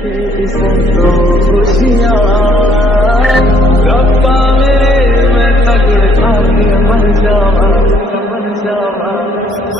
तो खुशियाँ रब्बा मेरे मैं तगड़ खा के मर जावा